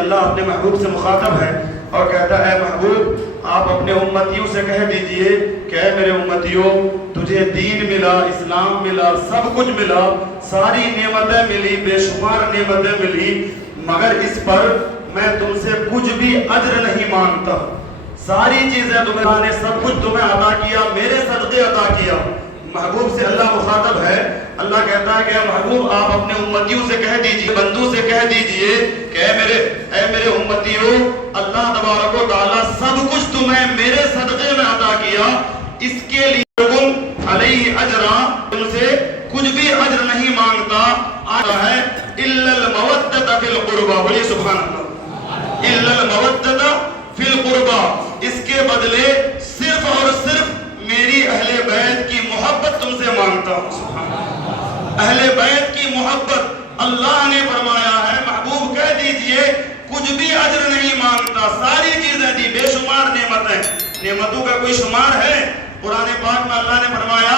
اللہ اپنے محبوب سے مخاطب ہے اور کہتا ہے محبوب آپ اپنے امتیوں سے کہہ دیجئے کہ اے میرے امتیوں تجھے دین ملا، اسلام ملا، سب کچھ ملا، ساری نعمتیں ملی، بے شمار نعمتیں ملی، مگر اس پر میں تم سے کچھ بھی اجر نہیں مانگتا۔ ساری چیزیں تمہیں نے سب کچھ تمہیں عطا کیا، میرے صدقے عطا کیا۔ محبوب سے اللہ مخاطب ہے، اللہ کہتا ہے کہ اے محبوب آپ اپنے امتیوں سے کہہ دیجئے، بندوں سے کہہ دیجئے کہ اے میرے امتیوں اللہ تبارک و تعالیٰ سب کچھ تمہیں میرے صدقے میں عطا کیا، اس کے لیے تم علیہ اجرا تم سے کچھ بھی اجر نہیں مانگتا۔ آتا ہے الا المودۃ فی القربى، بولیے سبحان اللہ، الا المودۃ فی القربى، اس کے بدلے صرف اور صرف میری اہل بیت کی محبت تم سے مانگتا ہوں۔ سبحان اللہ، اہل بیت کی محبت اللہ نے فرمایا ہے محبوب کہہ دیجئے کچھ بھی اجر نہیں مانگتا، ساری چیزیں دی، بے شمار نعمتیں، نعمتوں کا کوئی شمار ہے؟ قرآن پاک میں اللہ نے فرمایا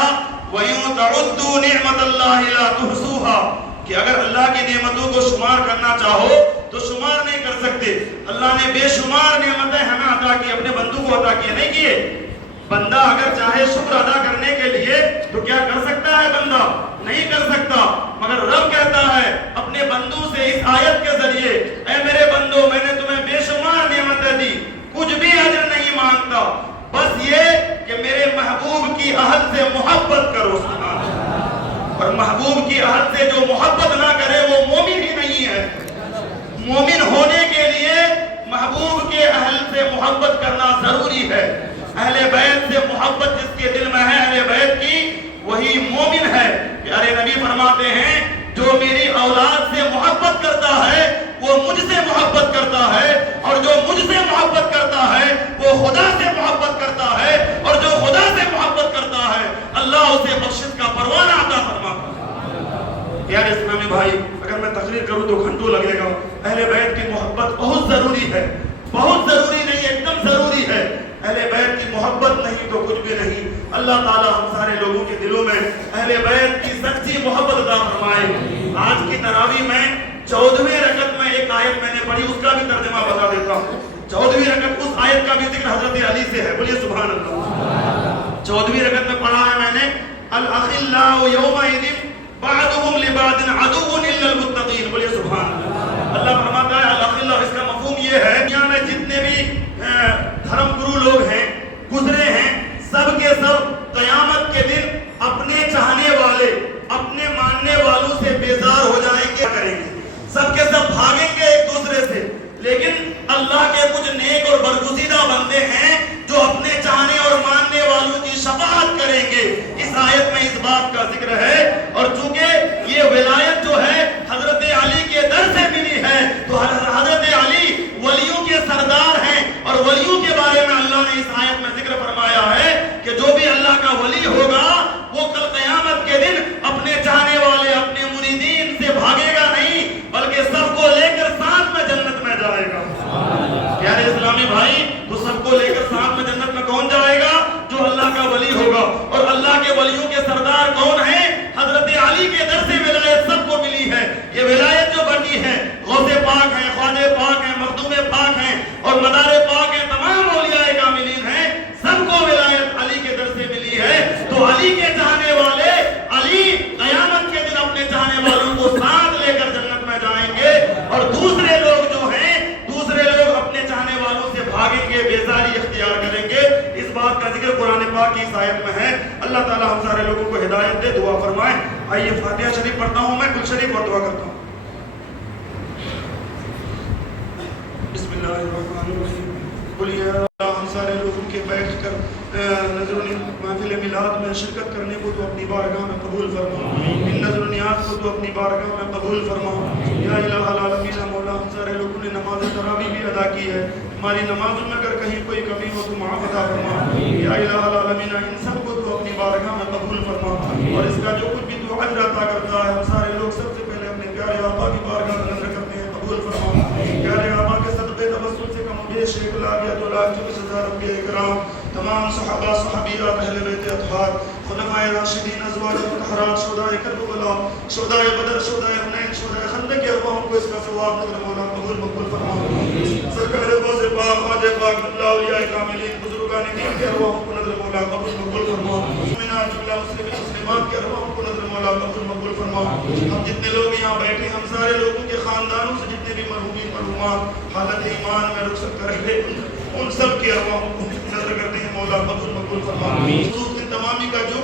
وَإِن تَعُدُّوا نِعْمَةَ اللَّهِ لَا تُحْصُوهَا، کہ اگر اللہ کی نعمتوں کو شمار کرنا چاہو تو شمار نہیں کر سکتے۔ اللہ نے بے شمار نعمتیں ہمیں عطا کی، اپنے بندوں کو عطا کیے، نہیں کیے؟ بندہ اگر چاہے شکر ادا کرنے کے لیے تو کیا کر سکتا ہے؟ بندہ نہیں کر سکتا، مگر رب کہتا ہے اپنے بندوں سے اس آیت کے ذریعے اے میرے بندو میں نے تمہیں بے شمار نعمتیں دی، کچھ بھی اجر نہیں مانگتا، بس یہ کہ میرے محبوب کی عہد سے محبت کرو۔ سبحان اللہ، اور محبوب کی عہد سے جو محبت نہ کرے وہ مومن ہی نہیں ہے۔ مومن ہونے کے لیے محبوب کے اہل سے محبت کرنا ضروری ہے۔ اہل بیت سے محبت جس کے دل میں ہے اہل بیت کی، وہی مومن ہے۔ پیارے نبی فرماتے ہیں جو میری اولاد سے محبت کرتا ہے وہ مجھ سے محبت کرتا ہے، اور جو مجھ سے محبت کرتا ہے وہ خدا سے محبت کرتا ہے، اور جو خدا سے محبت کرتا ہے اللہ اسے بخشش کا پروانہ عطا فرماتا ہے۔ یار اسلامی بھائی اگر میں تقریر کروں تو گھنٹوں لگے گا۔ اہل بیت کی محبت بہت ضروری ہے، بہت ضروری نہیں ایک دم ضروری ہے۔ اہل بیت کی محبت نہیں تو کچھ بھی نہیں۔ اللہ تعالی ہم سارے لوگوں کے دلوں میں اہل بیت کی سچی محبت عطا فرمائے۔ آج کی تراویح میں 14ویں رکعت میں ایک آیت میں نے پڑھی، اس کا بھی ترجمہ بتا دیتا ہوں۔ 14ویں رکعت اس آیت کا بھی ذکر حضرت علی سے ہے، بولیے سبحان اللہ۔ 14ویں رکعت میں پڑھا ہے میں نے الاخلاء یومئذ بعضهم لبعض عدو الا المتقین، بولیے سبحان اللہ۔ اللہ فرماتا ہے الاخلاء، اس کا مفہوم یہ ہے دنیا میں جتنے بھی دھرم گرو لوگ ہیں گزرے ہیں سب کے سب قیامت کے دن اپنے چاہنے والے اپنے ماننے والوں سے بیزار ہو جائیں گے، کریں گے، سب کے سب بھاگیں گے ایک دوسرے سے، لیکن اللہ کے کچھ نیک اور برگزیدہ بندے ہیں جو اپنے چاہنے اور ماننے والوں کی شفاعت کریں گے۔ اس آیت میں اس بات کا ذکر ہے، اور چونکہ یہ ولایت جو ہے حضرت علی کے در سے ملی ہے تو حضرت علی ولیوں کے سردار ہیں، اور ولیوں کے بارے میں اللہ نے اس آیت میں ذکر فرمایا ہے کہ جو بھی اللہ کا ولی ہوگا وہ کل قیامت کے دن اپنے چاہنے والے اپنے مریدین سے بھاگے گا نہیں، بلکہ سب کو لے کر ساتھ میں جنت میں جائے گا۔ پیارے اسلامی بھائی تو سب کو لے کر ساتھ میں جنت میں کون جائے گا؟ جو اللہ کا ولی ہوگا۔ اور اللہ کے ولیوں کے سردار کون ہیں؟ حضرت علی کے در سے ولایت سب کو ملی ہے۔ یہ ولایت جو بنی ہے غوث پاک ہیں، خواجہ پاک ہیں، مخدوم پاک ہیں اور مدار پاک ہیں، تمام اولیاء کاملین ہیں، سب کو ولایت علی کے در سے ملی ہے۔ تو علی کے چاہنے والے علی قیامت کے دن اپنے چاہنے والوں کو ساتھ لے کر جنت میں جائیں گے، اور دوسرے لوگ جو ہیں دوسرے لوگ اپنے چاہنے والوں سے بھاگیں گے، بیزاری اختیار کریں گے۔ اس بات کا ذکر قرآن پاک کی اس آیت میں ہے۔ اللہ تعالی ہم سارے لوگوں کو ہدایت دے، دعا فرمائے۔ آئیے فاتحہ شریف پڑھتا ہوں میں، کل شریف اور دعا کرتا ہوں۔ بسم اللہ الرحمن الرحیم۔ بولیے ہم سارے لوگوں کے بیٹھ کر نظر و محفل میلاد میں شرکت کرنے کو تو اپنی بارگاہ میں قبول فرما، ان نظر و نیاز کو تو اپنی بارگاہ میں قبول فرما۔ یا الہ العالمین مولا ہم سارے لوگوں نے نماز تراویح بھی ادا کی ہے، ہماری نمازوں میں اگر کہیں کوئی کمی ہو تو معاف عطا فرما۔ یا الہ العالمین ان سب کو تو اپنی بارگاہ میں قبول فرما، اور اس کا جو کچھ بھی تو اجر عطا کرتا ہے ہم سارے لوگ سب سے پہلے اپنے پیارے آقا کی بارگاہ میں نظر کرتے ہیں، قبول فرما۔ پیارے آقا کے صدقے توسل سے کم و بیش 1,24,000 انبیاء کرام، تمام صحابہ صحابیات اہل بیت اطہار، خلفائے راشدین، ازواج مطہرات، شہدائے کربلا، شہدائے بدر، شہدائے حنین، شہدائے خندق کے ارواحوں کو اس کا ثواب نظر مولا قبول مقبول فرما۔ حوض پاک اللہ اولیاء کاملین بزرگان دین کے ارواحوں کو نظر مولا قبول مقبول فرما. مومنات جملہ مسلمین مسلمات کے ارواحوں کو نظر مولا قبول مقبول فرما. ہم جتنے لوگ یہاں بیٹھے ہم سارے لوگوں کے خاندانوں سے جتنے بھی مرحومین مرحومات حالت ایمان میں رخصت کر رہے ان سب کے ارواحوں کو نظر کرتے ہیں مولا قبول مقبول فرما. حضور کی تمامی کا جو